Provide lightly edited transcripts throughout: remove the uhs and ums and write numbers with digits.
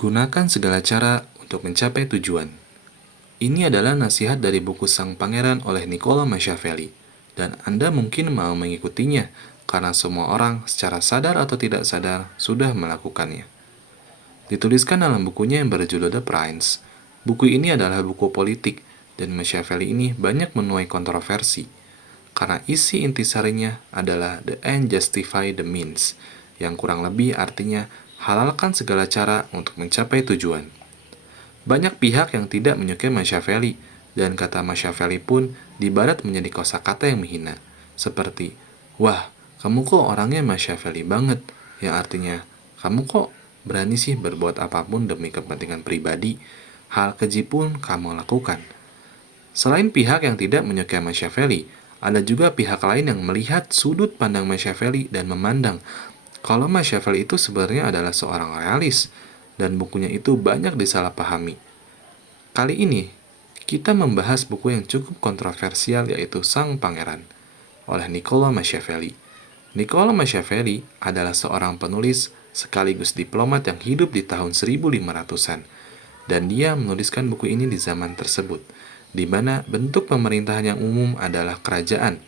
Gunakan segala cara untuk mencapai tujuan. Ini adalah nasihat dari buku Sang Pangeran oleh Niccolo Machiavelli, dan Anda mungkin mau mengikutinya karena semua orang secara sadar atau tidak sadar sudah melakukannya. Dituliskan dalam bukunya yang berjudul The Prince. Buku ini adalah buku politik, dan Machiavelli ini banyak menuai kontroversi, karena isi intisarinya adalah The End Justify the Means, yang kurang lebih artinya halalkan segala cara untuk mencapai tujuan. Banyak pihak yang tidak menyukai Machiavelli, dan kata Machiavelli pun di barat menjadi kosakata yang menghina, seperti, "Wah, kamu kok orangnya Machiavelli banget," yang artinya, "Kamu kok berani sih berbuat apapun demi kepentingan pribadi, hal keji pun kamu lakukan." Selain pihak yang tidak menyukai Machiavelli, ada juga pihak lain yang melihat sudut pandang Machiavelli dan memandang kalau Machiavelli itu sebenarnya adalah seorang realis, dan bukunya itu banyak disalahpahami. Kali ini, kita membahas buku yang cukup kontroversial yaitu Sang Pangeran, oleh Niccolo Machiavelli. Niccolo Machiavelli adalah seorang penulis sekaligus diplomat yang hidup di tahun 1500-an, dan dia menuliskan buku ini di zaman tersebut, di mana bentuk pemerintahan yang umum adalah kerajaan,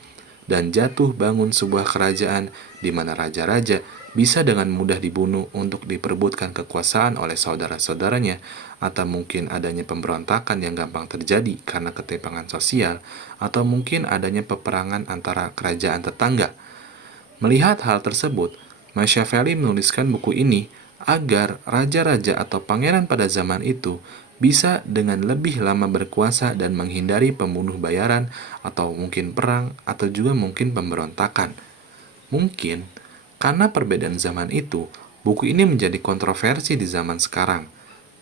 dan jatuh bangun sebuah kerajaan di mana raja-raja bisa dengan mudah dibunuh untuk diperebutkan kekuasaan oleh saudara-saudaranya, atau mungkin adanya pemberontakan yang gampang terjadi karena ketimpangan sosial, atau mungkin adanya peperangan antara kerajaan tetangga. Melihat hal tersebut, Machiavelli menuliskan buku ini agar raja-raja atau pangeran pada zaman itu bisa dengan lebih lama berkuasa dan menghindari pembunuh bayaran atau mungkin perang atau juga mungkin pemberontakan. Mungkin karena perbedaan zaman itu, buku ini menjadi kontroversi di zaman sekarang.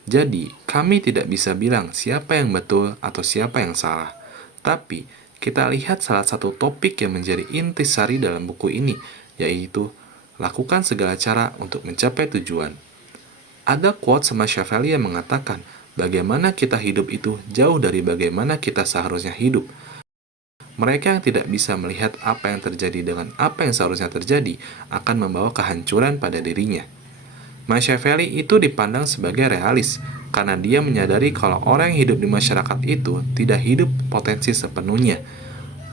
Jadi, kami tidak bisa bilang siapa yang betul atau siapa yang salah. Tapi, kita lihat salah satu topik yang menjadi intisari dalam buku ini, yaitu lakukan segala cara untuk mencapai tujuan. Ada quote Machiavelli yang mengatakan, bagaimana kita hidup itu jauh dari bagaimana kita seharusnya hidup. Mereka yang tidak bisa melihat apa yang terjadi dengan apa yang seharusnya terjadi akan membawa kehancuran pada dirinya. Machiavelli itu dipandang sebagai realis karena dia menyadari kalau orang yang hidup di masyarakat itu tidak hidup potensi sepenuhnya.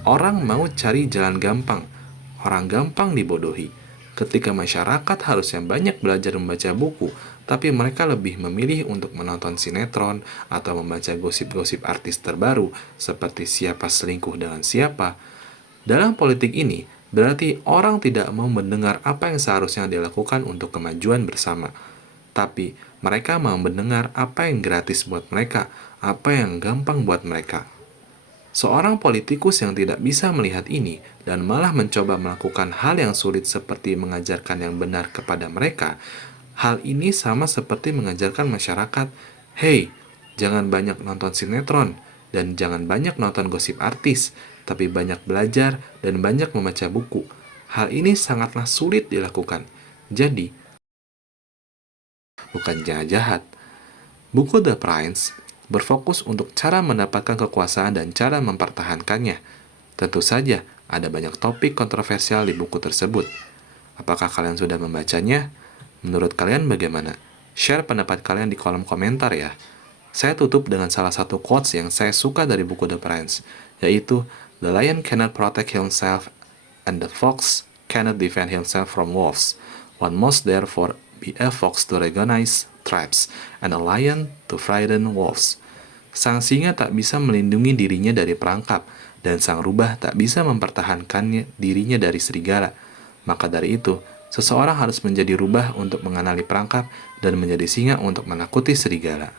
Orang mau cari jalan gampang, orang gampang dibodohi. Ketika masyarakat harusnya banyak belajar membaca buku, tapi mereka lebih memilih untuk menonton sinetron atau membaca gosip-gosip artis terbaru seperti siapa selingkuh dengan siapa. Dalam politik ini, berarti orang tidak mau mendengar apa yang seharusnya dilakukan untuk kemajuan bersama. Tapi mereka mau mendengar apa yang gratis buat mereka, apa yang gampang buat mereka. Seorang politikus yang tidak bisa melihat ini dan malah mencoba melakukan hal yang sulit seperti mengajarkan yang benar kepada mereka, hal ini sama seperti mengajarkan masyarakat, "Hei, jangan banyak nonton sinetron dan jangan banyak nonton gosip artis, tapi banyak belajar dan banyak membaca buku." Hal ini sangatlah sulit dilakukan. Jadi, bukan jahat. Buku The Prince berfokus untuk cara mendapatkan kekuasaan dan cara mempertahankannya. Tentu saja, ada banyak topik kontroversial di buku tersebut. Apakah kalian sudah membacanya? Menurut kalian bagaimana? Share pendapat kalian di kolom komentar ya. Saya tutup dengan salah satu quotes yang saya suka dari buku The Prince, yaitu, "The lion cannot protect himself and the fox cannot defend himself from wolves. One must therefore be a fox to recognize traps and a lion to frighten wolves." Sang singa tak bisa melindungi dirinya dari perangkap, dan sang rubah tak bisa mempertahankan dirinya dari serigala. Maka dari itu, seseorang harus menjadi rubah untuk mengenali perangkap dan menjadi singa untuk menakuti serigala.